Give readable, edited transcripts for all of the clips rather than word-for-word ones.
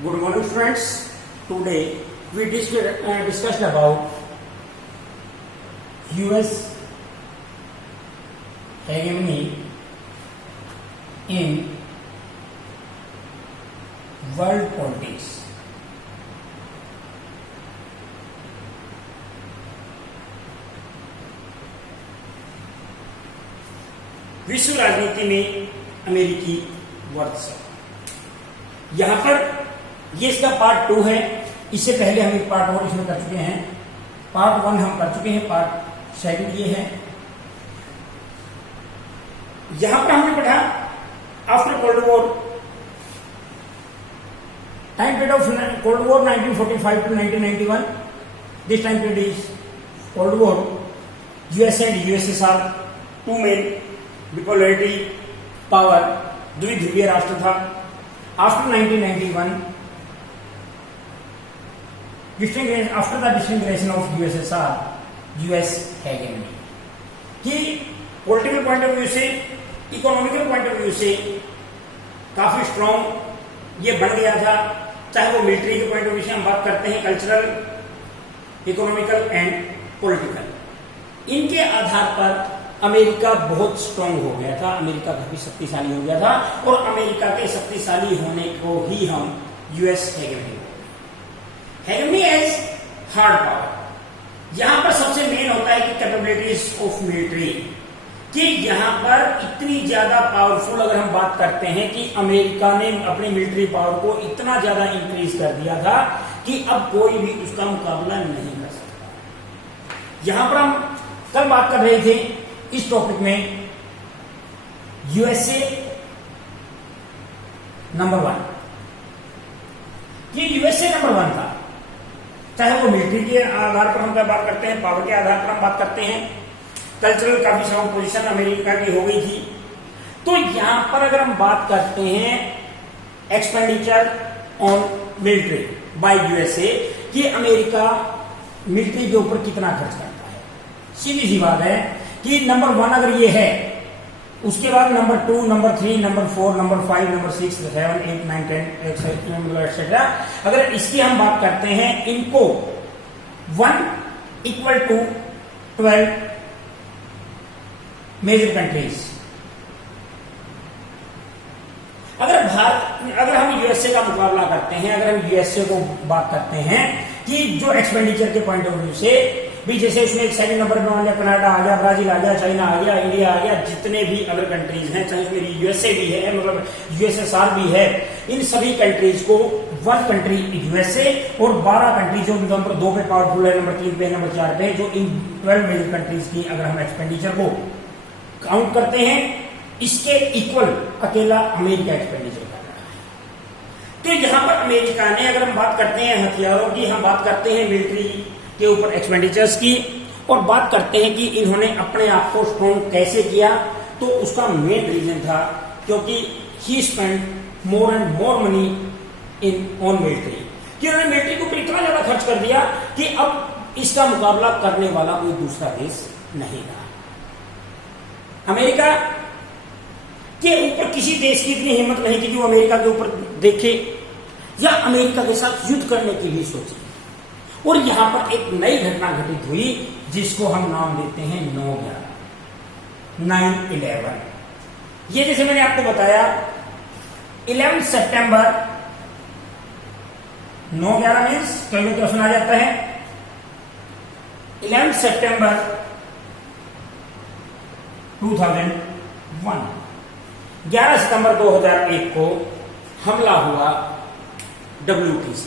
Good morning, friends. Today we discussed about US hegemony in world politics. विश्व राजनीति में अमेरिकी वर्चस्व। यहां पर ये इसका पार्ट 2 है। इससे पहले हम एक पार्ट 1 इसमें कर चुके हैं। पार्ट 1 हम कर चुके हैं, पार्ट 2 ये है। यहां पर हमने पढ़ा after cold war, time period of cold war 1945 to 1991। This time period is cold war. USA and USSR two main bipolarity power, द्विध्रुवीय राष्ट्र था। आफ्टर 1991, after the disintegration of USSR, US hegemony कि पॉलिटिकल पॉइंट ऑफ व्यू से, economical point of view से काफी strong ये बन गया था। चाहे वो मिलिट्री के पॉइंट ऑफ व्यू से हम बात करते हैं, कल्चरल, इकोनॉमिकल एंड पॉलिटिकल, इनके आधार पर अमेरिका बहुत स्ट्रांग हो गया था। अमेरिका काफी शक्तिशाली हो गया था और अमेरिका के शक्तिशाली होने को ही हम यूएस हेगेमनी एज हार्ड पावर। यहां पर सबसे मेन होता है कि कैपेबिलिटीज ऑफ मिलिट्री, कि यहां पर इतनी ज्यादा पावरफुल अगर हम बात करते हैं कि अमेरिका ने अपनी मिलिट्री पावर को इतना ज्यादा इंक्रीज कर दिया था कि अब कोई भी उसका मुकाबला नहीं कर सकता। यहां पर हम कल बात कर रहे थे इस टॉपिक में यूएसए नंबर 1, कि यूएसए नंबर 1 था। चाहे वो मिलिट्री के आधार पर हम बात करते हैं, पावर के आधार पर हम बात करते हैं, कल्चरल काफी स्ट्रांग पोजीशन अमेरिका की हो गई थी। तो यहां पर अगर हम बात करते हैं expenditure on military by USA, कि अमेरिका मिलिट्री के ऊपर कितना खर्च करता है, सीधी सी बात है कि नंबर 1 अगर ये है, उसके बाद number 2, number 3, number 4, number 5, number 6, 7, 8, 9, 10 etcetera, अगर इसकी हम बात करते हैं, इनको 1 इक्वल टू 12 मेजर कंट्रीज। अगर हम यूएसए का मुकाबला करते हैं, अगर हम यूएसए को बात करते हैं कि जो एक्सपेंडिचर के पॉइंट ऑफ व्यू से भी, जैसे इसमें एक सेकंड नंबर में आ गया कनाडा, आ गया ब्राजील, आ गया चाइना, आ गया इंडिया, आ गया, जितने भी अदर कंट्रीज हैं, चाहे इसमें यूएसए भी है, मतलब यूएसएसआर भी है, इन सभी कंट्रीज को 1 कंट्री यूएसए और 12 कंट्री जो नंबर 2 पे पावरफुल है, नंबर 3 पे, नंबर 4 पे, जो इन 12 मेजर कंट्रीज की अगर हम एक्सपेंडिचर को काउंट करते हैं, इसके इक्वल अकेला अमेरिका एक्सपेंडिचर कर रहा है। तो यहां पर अमेरिका ने, अगर हम बात करते हैं हथियारों की, हम बात करते हैं मिलिट्री के ऊपर एक्सपेंडिचर्स की, और बात करते हैं कि इन्होंने अपने आप को स्ट्रॉन्ग कैसे किया, तो उसका मेन रीजन था क्योंकि he spend more and more money in on military, कि उन्होंने मिलिट्री के ऊपर इतना ज्यादा खर्च कर दिया कि अब इसका मुकाबला करने वाला कोई दूसरा देश नहीं रहा। अमेरिका के ऊपर किसी देश की इतनी हिम्मत नहीं थी कि वो अमेरिका के ऊपर देखे या अमेरिका के साथ युद्ध करने के लिए सोचे। और यहां पर एक नई घटना घटित हुई जिसको हम नाम देते हैं 9/11। ये जैसे मैंने आपको बताया 11 सितंबर, 9/11 मीन्स कहीं तो सुना जाता है 11 सितंबर 2001। 11 सितंबर 2001 को हमला हुआ WTC,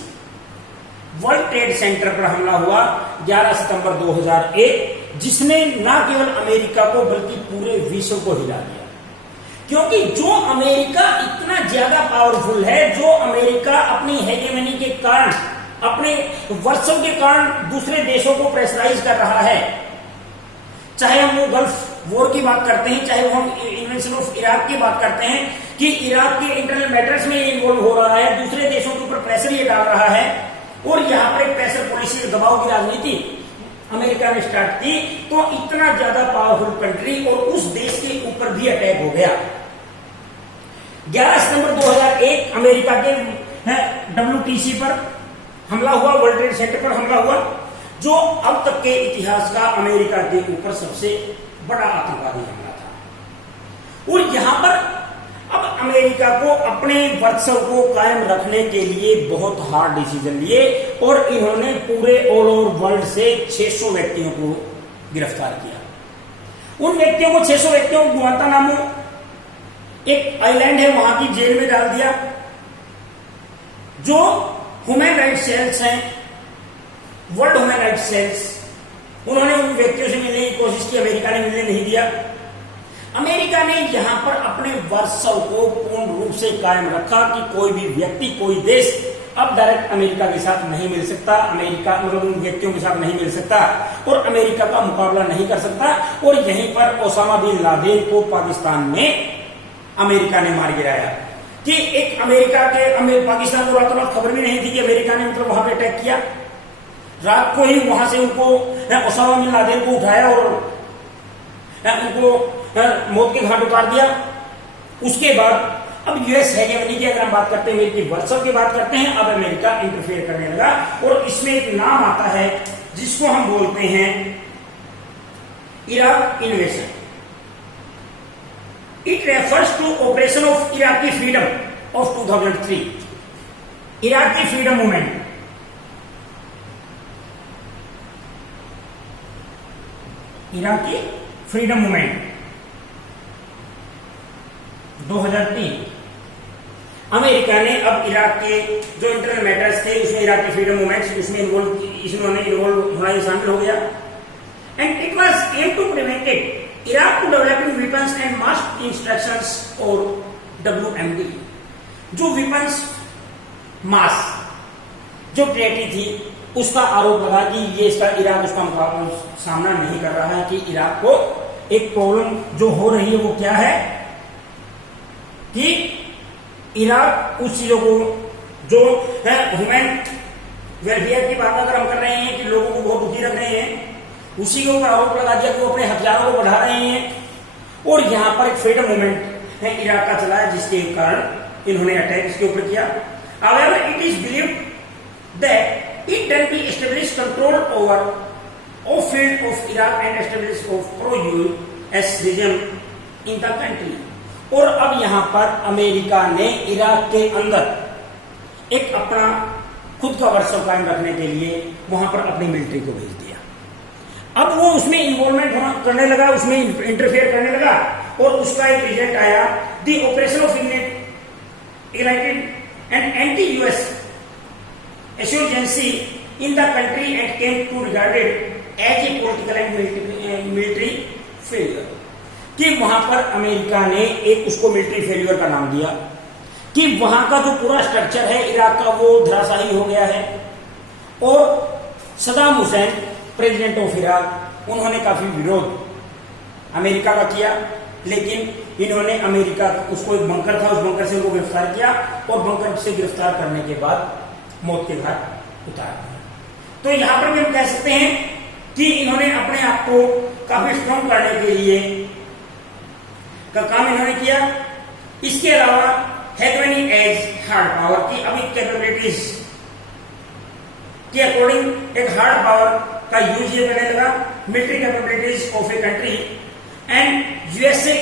वर्ल्ड ट्रेड सेंटर पर हमला हुआ 11 सितंबर 2001, जिसने न केवल अमेरिका को बल्कि पूरे विश्व को हिला दिया। क्योंकि जो अमेरिका इतना ज्यादा पावरफुल है, जो अमेरिका अपनी हेगेमनी के कारण, अपने वर्षों के कारण दूसरे देशों को प्रेशराइज कर रहा है, चाहे हम वो गल्फ वॉर की बात करते हैं, चाहे वो हम इन्वेंशन ऑफ इराक की बात करते हैं कि इराक के इंटरनल मैटर्स में इन्वॉल्व हो रहा है, दूसरे देशों के ऊपर प्रेशर ये डाल रहा है, और यहां पर एक प्रेशर पॉलिसी, दबाव की राजनीति अमेरिका ने स्टार्ट की, तो इतना ज्यादा पावरफुल कंट्री और उस देश के ऊपर भी अटैक हो गया। 11 सितंबर 2001 अमेरिका के WTC पर हमला हुआ, वर्ल्ड ट्रेड सेंटर पर हमला हुआ, जो अब तक के इतिहास का अमेरिका के ऊपर सबसे बड़ा आतंकवादी हमला था। और यहां पर अब अमेरिका को अपने वर्चस्व को कायम रखने के लिए बहुत हार्ड डिसीजन लिए और इन्होंने पूरे ऑल ओवर वर्ल्ड से 600 व्यक्तियों को गिरफ्तार किया। उन व्यक्तियों को 600 व्यक्तियों को गुआंतानामो एक आइलैंड है वहां की जेल में डाल दिया। जो ह्यूमन राइट्स सेल्स हैं, वर्ल्ड ह्यूमन राइट्स सेल्स, उन्होंने उन व्यक्तियों से मिलने की कोशिश की, अमेरिका ने मिलने नहीं दिया। अमेरिका ने यहां पर अपने वर्चस्व को पूर्ण रूप से कायम रखा कि कोई भी व्यक्ति, कोई देश अब डायरेक्ट अमेरिका के साथ नहीं मिल सकता, अमेरिका मतलब उन व्यक्तियों के साथ नहीं मिल सकता और अमेरिका का मुकाबला नहीं कर सकता। और यहीं पर ओसामा बिन लादेन को पाकिस्तान में अमेरिका ने मार गिराया कि एक अमेरिका के पाकिस्तान को रातों रात खबर भी नहीं थी कि अमेरिका ने मतलब वहां पे अटैक किया। रात को ही वहां से उनको ओसामा बिन लादेन को उठाया और उनको मौत के घाट उतार दिया। उसके बाद अब यूएस हेगेमनी की अगर हम बात करते हैं, अमेरिकी वर्चस्व की बात करते हैं, अब अमेरिका इंटरफेयर करने लगा और इसमें एक नाम आता है जिसको हम बोलते हैं Iraq invasion. It refers to operation of Iraqi freedom of 2003, Iraqi freedom movement. Iraqi freedom movement 2003। America ने अब इराक के जो इंटरनल मैटर्स थे उसमें इराकी फ्रीडम मूवमेंट उसमें इन्वॉल्व होना शामिल हो गया। And it was aim to prevented Iraq to developing weapons and mass instructions और WMD। जो वेपन्स मास जो ट्रेटी थी उसका आरोप लगा कि ये इसका इराक उसका सामना नहीं कर रहा है, कि इराक को एक प्रॉब्लम जो हो रही है वो क्या है कि इराक उस चीजों को जो है ह्यूमन वेलफेयर की बात अगर हम कर रहे हैं कि लोगों को बहुत दुखी रख रहे हैं, उसी के ऊपर आरोप लगा दिया कि वो अपने हथियारों को बढ़ा रहे हैं। और यहां पर एक फ्रीडम मूवमेंट है इराक का चला है जिसके कारण इन्होंने अटैक इसके ऊपर किया। However, it is believed that it can be established control over all field of Iraq and establish of pro-US regime in the country। और अब यहां पर अमेरिका ने इराक के अंदर एक अपना खुद का वर्चस्व कायम रखने के लिए वहां पर अपनी मिलिट्री को भेज दिया। अब वो उसमें इन्वॉल्वमेंट करने लगा, उसमें इंटरफेयर करने लगा और उसका एक रिजल्ट आया, the operation of united and एंटी-US एसोसिएंसी in the country and came to regarded as a political and military failure. कि वहां पर अमेरिका ने एक उसको मिलिट्री फेलियर का नाम दिया कि वहां का जो पूरा स्ट्रक्चर है इराक का वो धराशायी हो गया है। और Saddam Hussain president of Iraq, उन्होंने काफी विरोध अमेरिका का किया, लेकिन इन्होंने अमेरिका उसको एक बंकर था, उस बंकर से उनको गिरफ्तार किया और बंकर से गिरफ्तार करने के बाद मौत के घाट उतार दिया। तो यहां पर भी हम कह सकते हैं कि इन्होंने अपने आप को काफी स्ट्रॉन्ग करने के लिए का काम इन्होंने किया। इसके अलावा हेगेमनी एज हार्ड पावर की अभी कैपेबिलिटीज के अकॉर्डिंग एक हार्ड पावर का यूज ये करने लगा, military capabilities of a country and USA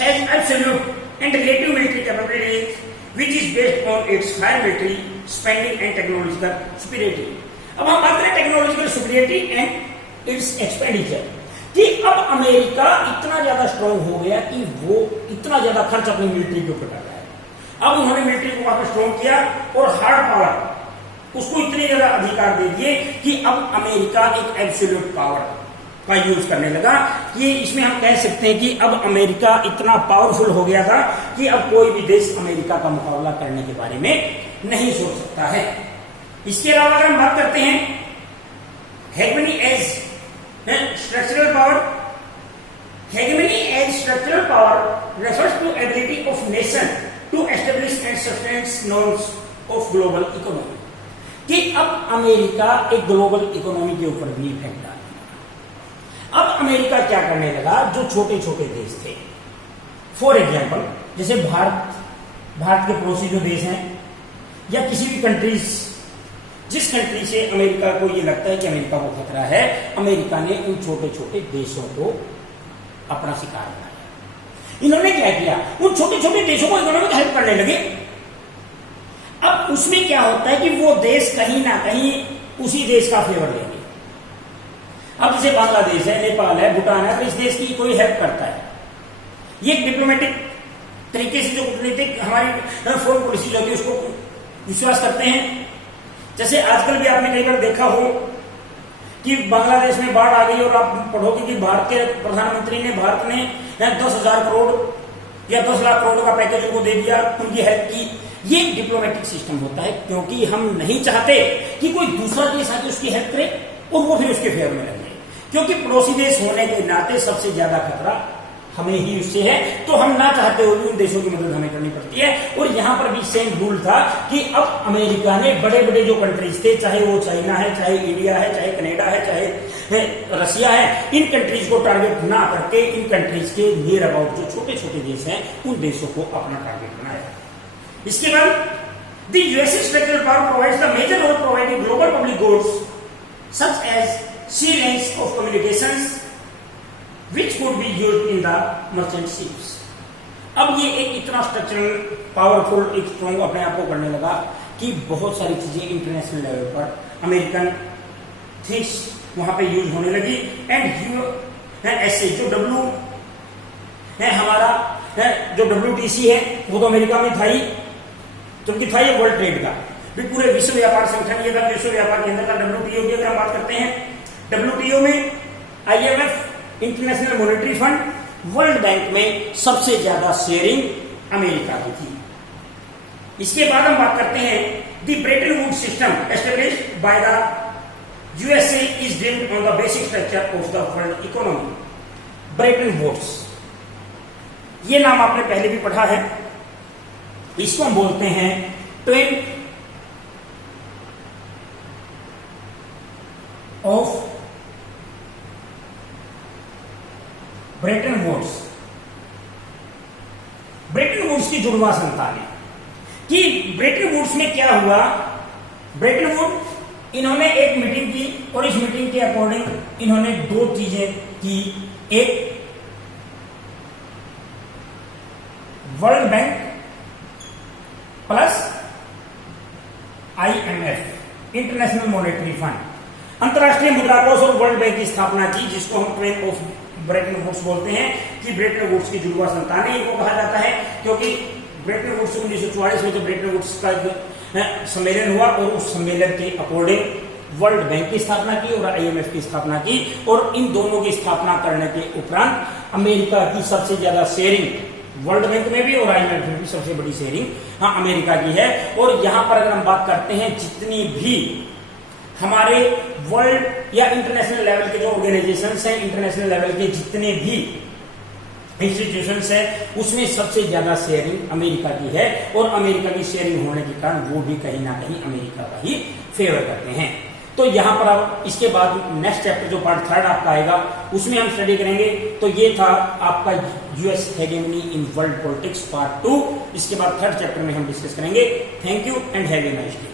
has absolute and relative military capabilities which is based on it's high military spending and technological superiority. अब हम बात करें technological superiority and it's expenditure कि अब अमेरिका इतना ज्यादा स्ट्रांग हो गया कि वो इतना ज्यादा खर्च अपनी मिलिट्री के ऊपर कर रहा है। अब उन्होंने मिलिट्री को वापस स्ट्रांग किया और हार्ड पावर उसको इतने ज्यादा अधिकार दे दिए कि अब अमेरिका एक एब्सोल्यूट पावर का यूज करने लगा। कि इसमें हम कह सकते हैं कि अब अमेरिका इतना पावरफुल हो गया था कि अब कोई भी देश अमेरिका का मुकाबला करने के बारे में नहीं सोच सकता है। इसके अलावा अगर हम बात करते हैं हेगेमनी as structural power, hegemony as structural power refers to ability of nation to establish and sustain norms of global economy। कि अब अमेरिका एक ग्लोबल इकोनॉमी के ऊपर भी इफेक्ट डालता है। अब अमेरिका क्या करने लगा, जो छोटे छोटे देश थे, फॉर एग्जाम्पल जैसे भारत के पड़ोसी जो देश हैं, या किसी भी कंट्रीज, जिस कंट्री से अमेरिका को ये लगता है कि अमेरिका को खतरा है, अमेरिका ने उन छोटे छोटे देशों को अपना शिकार बनाया। इन्होंने क्या किया, उन छोटे छोटे देशों को इकोनॉमिक हेल्प करने लगे। अब उसमें क्या होता है कि वो देश कहीं ना कहीं उसी देश का फेवर लेंगे। अब जैसे बांग्लादेश है, नेपाल है, भूटान है, तो इस देश की कोई हेल्प करता है, ये एक डिप्लोमेटिक तरीके से जो कूटनीतिक हमारी फॉरेन पॉलिसी जो है उसको विश्वास करते हैं। जैसे आजकल भी आपने कई बार देखा हो कि बांग्लादेश में बाढ़ आ गई और आप पढ़ोगे कि भारत के प्रधानमंत्री ने, भारत ने 10,000 करोड़ या 10 लाख करोड़ का पैकेज उनको दे दिया, उनकी हेल्प की। ये एक डिप्लोमेटिक सिस्टम होता है, क्योंकि हम नहीं चाहते कि कोई दूसरा देश आके उसकी हेल्प करे और वो फिर उसके फेवर में लगे, क्योंकि पड़ोसी देश होने के नाते सबसे ज्यादा खतरा हमें ही उससे है, तो हम ना चाहते हुए भी उन देशों की मदद हमें करनी पड़ती है। और यहां पर भी सेम रूल था कि अब अमेरिका ने बड़े बड़े जो कंट्रीज थे, चाहे वो चाइना है, चाहे इंडिया है, चाहे कनाडा है, चाहे रसिया है, इन कंट्रीज को टारगेट ना करके इन कंट्रीज के नियर अबाउट जो छोटे छोटे देश हैं उन देशों को अपना टारगेट बनाया। इसके बाद the US structural power provides the major role providing global public goods such as sea lanes of communications which could be used in the merchant ships। अब ये एक इतना स्ट्रक्चरल पावरफुल एक स्ट्रॉन्ग अपने आप को करने लगा कि बहुत सारी चीजें इंटरनेशनल लेवल पर अमेरिकन थिंग्स वहां पे यूज होने लगी। एंड ऐसे जो डब्ल्यू है हमारा है, जो WTC है वो तो अमेरिका में था ही, क्योंकि था ये वर्ल्ड ट्रेड का भी पूरे विश्व व्यापार संगठन, ये था विश्व व्यापार केंद्र का WTO की अगर हम बात करते हैं। WTO में IMF, international monetary fund, world bank में सबसे ज्यादा शेयरिंग अमेरिका की थी। इसके बाद हम बात करते हैं the Bretton Woods system established by the USA is built on the basic structure of the world economy. Bretton Woods, ये नाम आपने पहले भी पढ़ा है। इसको हम बोलते हैं twin of Bretton Woods. Bretton Woods की जुड़वा संतानें कि ब्रेटन वुड्स में क्या हुआ, ब्रेटन वुड इन्होंने एक मीटिंग की और इस मीटिंग के अकॉर्डिंग इन्होंने दो चीजें की। एक world bank plus IMF, international monetary fund, अंतरराष्ट्रीय मुद्रा कोष और वर्ल्ड बैंक की स्थापना की, जिसको हम ट्वेन ऑफ ब्रेटन वुड्स बोलते हैं कि ब्रेटन वुड्स की जुड़वा संतानें इनको कहा जाता है। क्योंकि ब्रेटन वुड्स 1944 में जब ब्रेटन वुड्स का सम्मेलन हुआ और उस सम्मेलन के अकॉर्डिंग वर्ल्ड बैंक की स्थापना की और IMF की स्थापना की, और इन दोनों की स्थापना करने के उपरांत अमेरिका की सबसे ज्यादा शेयरिंग वर्ल्ड बैंक में भी और IMF में भी सबसे बड़ी शेयरिंग अमेरिका की है। और यहां पर अगर हम बात करते हैं जितनी भी हमारे वर्ल्ड या इंटरनेशनल लेवल के जो ऑर्गेनाइजेशंस हैं, इंटरनेशनल लेवल के जितने भी इंस्टीट्यूशंस हैं, उसमें सबसे ज्यादा शेयरिंग अमेरिका की है। और अमेरिका की शेयरिंग होने के कारण वो भी कहीं ना कहीं अमेरिका का ही फेवर करते हैं। तो यहां पर अब इसके बाद नेक्स्ट चैप्टर जो पार्ट 3 आपका आएगा उसमें हम स्टडी करेंगे। तो ये था आपका US hegemony in world politics part 2। इसके बाद 3rd चैप्टर में हम डिस्कस करेंगे। Thank you and have a nice day.